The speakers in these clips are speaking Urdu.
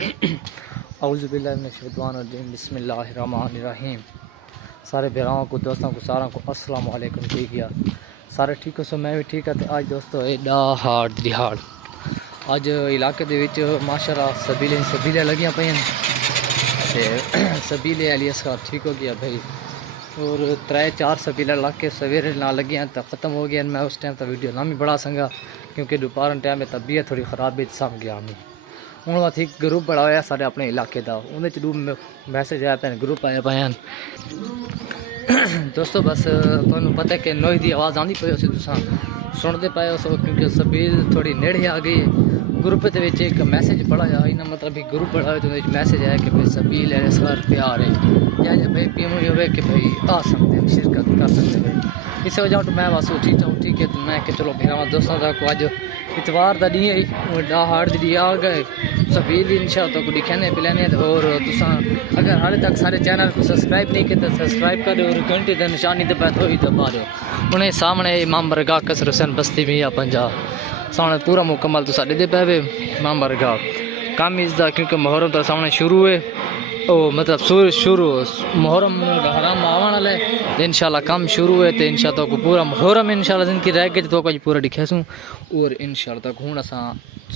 اعوذ باللہ من الشیطان الرجیم، بسم اللہ الرحمن الرحیم۔ سارے بھراؤں کو، دوستوں کو، ساروں کو السلام علیکم۔ ٹھیک ہے سارے ٹھیک ہو؟ سو میں بھی ٹھیک ہے۔ تے اج دوستو ایڈا ہارڈ دہاڑ اج علاقے دے وچ ماشاءاللہ سبیلے لگیاں پئیاں تے سبیلے علی اصغر ٹھیک ہو گیا بھائی، اور 3-4 سبیلے لگ کے سویرے نہ لگیاں تو ختم ہو گیا۔ میں اس ٹائم تو ویڈیو نہ بھی بڑا سنگا کیونکہ دوپہر ٹائم میں طبیعت تھوڑی خراب بھی سم گیا میں ہوں۔ بات ایک گروپ بڑا ہوا سارے اپنے علاقے کا، اندر چ میسج آیا پہ گروپ آیا پہ دوستو۔ بس تمہیں پتہ ہے کہ نوئی دی آواز آتی پی اسی تساں سنتے پے ہو، کیونکہ سبیل تھوڑی نیڑے آ گئی ہے۔ گروپ کے ایک میسج پڑھا جائے نا، مطلب گروپ پڑھا ہوئے تو میسج آیا کہ بھائی سبیل ہے اس بار پیار ہے یا بھائی پیمو یہ ہوئے کہ بھائی آ سکتے ہیں، شرکت کر سکتے ہیں۔ اس وجہ تو میں بس اٹھی جاؤں ٹھیک ہے، تو میں کہ چلو بھیرا دوستوں تک اج اتوار کا دن ہے، ڈا ہارڈ دی آ گئے سبیل انشاءاللہ کو دکھانے پلانے۔ اور تساں اگر ہالے تک سارے چینل کو سبسکرائب نہیں کیا تو سبسکرائب کر دو اور گھنٹے کی نشانی دبا تو ہی دبا دو۔ انہیں سامنے امام برگاہ قصر حسین بستی میں 50 سامنے پورا مکمل تو ساڈے دے پے امام برگاہ کام اس دا، کیونکہ محرم تو سامنے شروع ہے، او مطلب سور شروع محرم حرام آوان والا ہے، انشاءاللہ کام شروع ہے۔ تو انشاءاللہ تو پورا محرم انشاءاللہ دن کی رہ کے تو کوئی پورا دکھا سوں، اور انشاءاللہ تک ہوں اساں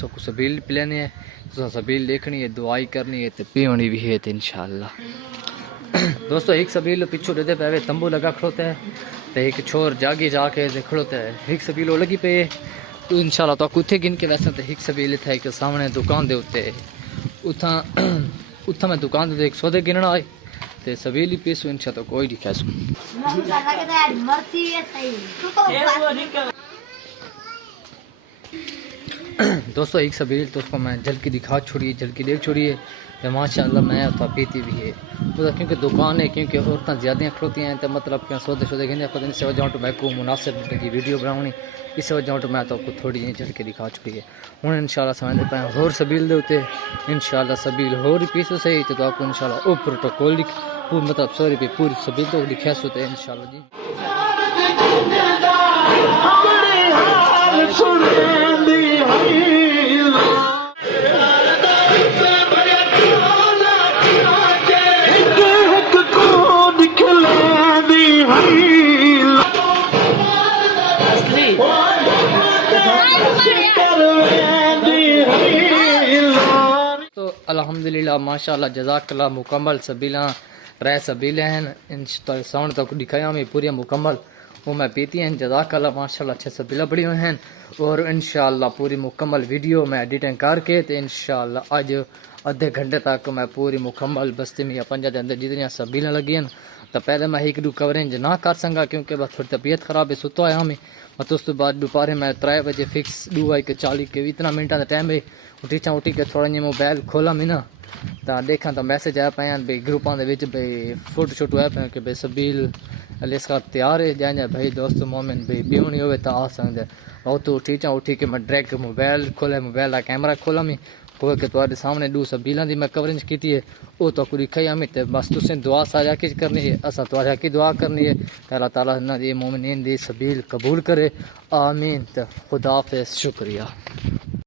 سب کو سبیل پلانے ہے، تو سبیل دیکھنی ہے، دعائی کرنی ہے تے پیونی بھی ہے تے انشاءاللہ۔ دوستو ایک سبیل پیچھے دے پے تمبو لگا کھڑوتا ہے تے ایک چھور جاگی جا کے کھڑوتا ہے، ایک سبیل لگی پئی ہے تو انشاءاللہ تو کتے گن کے ویسے تے ایک سبیل تھا کہ سامنے دکان دے اوتے اتھا میں دکان دے ایک سودے گننا آئے تے سبیل ہی پیسو انشاءاللہ کوئی نہیں کہہ سوں۔ دوستو ایک سبیل تو اس کو میں جھلکی دکھا چھوڑی، جھلکی دیکھ چھوڑی ہے کہ ماشاءاللہ میں تو پیتی بھی ہے کیونکہ دکان ہے، کیونکہ عورتیں زیادہ کھڑوتی ہیں تو مطلب کہ سودے شودے گھنے خود اس وجہ تو میں کو مناسب لگی ویڈیو بناونی، اس وجہ تو میں تو کو تھوڑی جی جھلکی دکھا چھوڑی ہے۔ ہوں انشاءاللہ سمجھتے پہ ہور سبیل دے ہوتے انشاءاللہ سبیل ہور پیسو صحیح تو آپ کو انشاءاللہ او پروٹوکول مطلب سوری پہ پوری سبیل تو لکھا سوتے انشاءاللہ جی۔ تو الحمدللہ ماشاءاللہ جزاک اللہ مکمل سبیلاں 3 سبیلیں ہیں انشاءاللہ ساؤنڈ تک دکھایا میں پوری مکمل وہ میں پیتی ہیں، جزاک اللہ ماشاءاللہ اچھے سبیلہ بڑی ہوئے ہیں، اور انشاءاللہ پوری مکمل ویڈیو میں ایڈیٹنگ کر کے تے انشاءاللہ اج آدھے گھنٹے تک میں پوری مکمل بستی میں 50 دے اندر جتنی سبیلیں لگی ہیں تو پہلے میں ایک دو کوریج نہ کر سکا کیونکہ بس تھوڑی طبیعت خراب ہے، ستا ہوا میں اس تو بعد دوپہر میں 3 بجے فکس 2:40 کے اتنا منٹاں کا ٹائم ہے اٹھی کے تھوڑا جہا موبائل کھولا میں نا تو دیکھا تو میسج آیا پہ بھائی گروپاں دے وچ بھائی فوٹو شوٹو آیا پہ کہ بھائی سبیل علی اصغر تیار ہے جائیں بھائی دوست مومن بھائی پیونی ہوئے تو آ سکتے وہ تو اٹھی کے میں ڈائریکٹ موبائل کھولا، موبائل کا کیمرہ کھولا میں کھول کے تھوڑے سامنے 2 سبیلاں دی میں کوریج کی ہے، وہ تو کوئی دکھائی ہمیں تے بس تسیں دعا سارا کی کرنی ہے، اساں تھوڑا کی دعا کرنی ہے کہ اللہ تعالیٰ انہاں دی مومنین دی سبیل قبول کرے، آمین۔ خدا حافظ، شکریہ۔